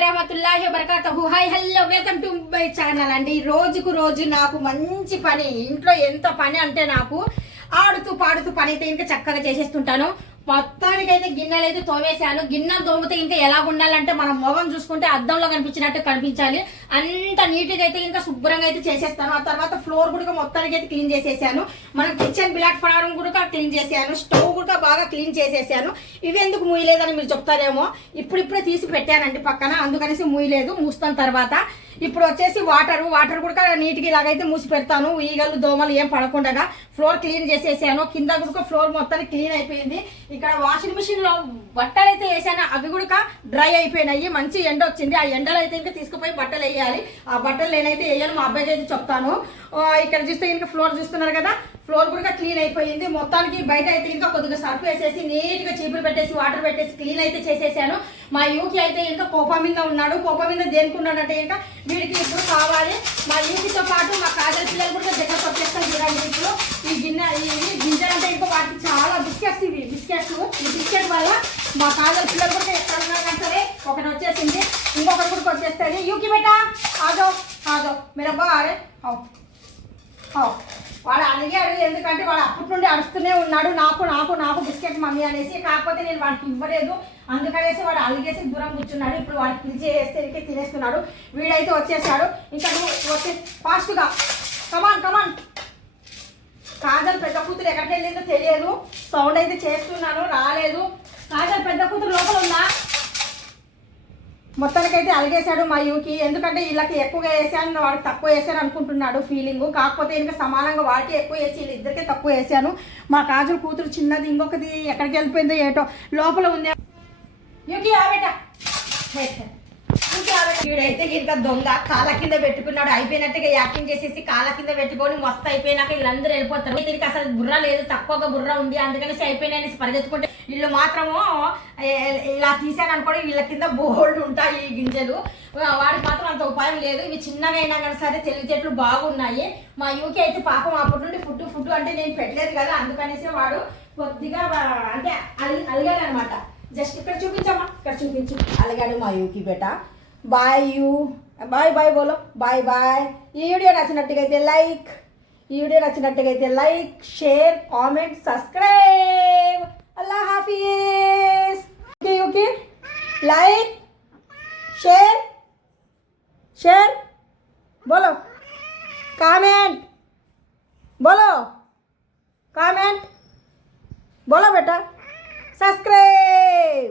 వరహమతుల్లాహి వబరకాతుహు. Hi hello welcome to my channel అండి. రోజుకు రోజు నాకు మంచి పని, ఇంట్లో ఎంత పని అంటే నాకు ఆడుతూ పాడుతూ పని అయితే ఇంకా చక్కగా చేసేస్తుంటాను. మొత్తానికైతే గిన్నెలు అయితే తోమేశాను. గిన్నెలు తోమితే ఇంకా ఎలా ఉండాలంటే మనం మొగం చూసుకుంటే అద్దంలో కనిపించినట్టు కనిపించాలి. అంత నీట్గా అయితే ఇంకా శుభ్రంగా అయితే చేసేస్తాను. ఆ తర్వాత ఫ్లోర్ కూడా మొత్తానికి అయితే క్లీన్ చేసేసాను. మనం కిచెన్ ప్లాట్ఫారం కూడా క్లీన్ చేసాను. స్టవ్ కూడా బాగా క్లీన్ చేసేసాను. ఇవి ఎందుకు మూయలేదని మీరు చెప్తారేమో, ఇప్పుడిప్పుడే తీసి పెట్టానండి పక్కన, అందుకనేసి మూయలేదు. మూస్తాను తర్వాత. ఇప్పుడు వచ్చేసి వాటర్ కూడా నీట్గా ఇలాగైతే మూసి పెడతాను, ఈగలు దోమలు ఏం పడకుండా. ఫ్లోర్ క్లీన్ చేసేసాను. కింద కూడా ఫ్లోర్ మొత్తానికి క్లీన్ అయిపోయింది. ఇక్కడ వాషింగ్ మిషన్ లో బట్టలు అయితే వేసాను, అవి కూడా డ్రై అయిపోయినాయి. మంచి ఎండ వచ్చింది. ఆ ఎండలో అయితే ఇంకా తీసుకుపోయి బట్టలు వేయాలి. ఆ బట్టలు నేనైతే వేయాలి, మా అబ్బాయికి అయితే చెప్తాను. ఇక్కడ చూస్తే ఇంకా ఫ్లోర్ చూస్తున్నారు కదా, ఫ్లోర్ కూడా క్లీన్ అయిపోయింది. మొత్తానికి బయట అయితే ఇంకా కొద్దిగా సర్ఫ్ వేసేసి నీట్గా చీపులు పెట్టేసి వాటర్ పెట్టేసి క్లీన్ అయితే చేసేసాను. మా యూకి అయితే ఇంకా కోపం మీద ఉన్నాడు. కోపం మీద దేనికి ఉన్నాడంటే ఇంకా వీడికి ఇప్పుడు కావాలి. మా యూకితో పాటు మా కాజల్ పిల్లలు కూడా దగ్గర వచ్చేస్తాను చూడండి. ఇప్పుడు ఈ గింజలు అంటే ఇంకా వాటికి చాలా బిస్కెట్స్, ఈ బిస్కెట్ వల్ల మా కాజల్ పిల్లలు కూడా ఎక్కడ ఉన్నారంటే సరే ఒకటి వచ్చేసింది, ఇంకొకటి కూడా వచ్చేస్తుంది. యూకి బేటా ఆజో మీరు అబ్బా అరే వాడు అడిగాడు, ఎందుకంటే వాడు అప్పటి నుండి అరుస్తూనే ఉన్నాడు నాకు నాకు నాకు బిస్కెట్ మమ్మీ అనేసి. కాకపోతే నేను వాడికి ఇవ్వలేదు, అందుకనేసి వాడు అలిగేసి దూరం కూర్చున్నాడు. ఇప్పుడు వాడికి పిలిచేస్తే తినేస్తున్నాడు. వీడైతే వచ్చేసాడు. ఇంకా నువ్వు వచ్చే ఫాస్ట్గా కమాన్. కాజల్ పెద్ద కూతురు ఎక్కడికి వెళ్ళిందో తెలియదు. సౌండ్ అయితే చేస్తున్నాను, రాలేదు. కాజల్ పెద్ద కూతురు లోపల ఉందా? మొత్తానికైతే అలిగేశాడు మా యూకి. ఎందుకంటే వీళ్ళకి ఎక్కువగా వేసాను, వాడికి తక్కువ వేసాను అనుకుంటున్నాడు ఫీలింగ్. కాకపోతే ఇంకా సమానంగా వాడికి ఎక్కువ వేసి వీళ్ళిద్దరికే తక్కువ వేసాను. మా కాజల్ కూతురు చిన్నది, ఇంకొకటి ఎక్కడికి వెళ్ళిపోయిందో ఏటో లోపల ఉంది. యూకి ఆవేట వీడైతే ఇంకా దొంగ కాళ్ళ కింద పెట్టుకున్నాడు. అయిపోయినట్టుగా యాక్టింగ్ చేసేసి కాళ్ళ కింద పెట్టుకొని మస్తు అయిపోయినాక వీళ్ళందరూ వెళ్ళిపోతారు. దీనికి అసలు బుర్ర లేదు, తక్కువగా బుర్ర ఉంది, అందుకనేసి అయిపోయినాయని పరిగెత్తుకుంటే వీళ్ళు మాత్రము ఇలా తీసాను అనుకోండి, వీళ్ళ కింద బోల్డ్ ఉంటాయి ఈ గింజలు. వాడికి మాత్రం అంత ఉపాయం లేదు. ఇవి చిన్నగా అయినా కానీ సరే తెలివితేటలు బాగున్నాయి. మా యూకి అయితే పాపం అప్పటి నుండి ఫుడ్ అంటే నేను పెట్టలేదు కదా, అందుకనేసి వాడు కొద్దిగా అంటే అలిగాడు అనమాట. జస్ట్ ఇక్కడ చూపించమ్మా, ఇక్కడ చూపించు. అలిగాడు మా యూకి బేట. బాయ్ యూ, బాయ్ బోలో, బాయ్. ఈ వీడియో నచ్చినట్టుగైతే లైక్, షేర్, కామెంట్, సబ్స్క్రైబ్. అల్లాహ్ హాఫీజ్. యూకి లైక్, షేర్ बोलो, कामेंट बोलो बेटा, सब्सक्राइब।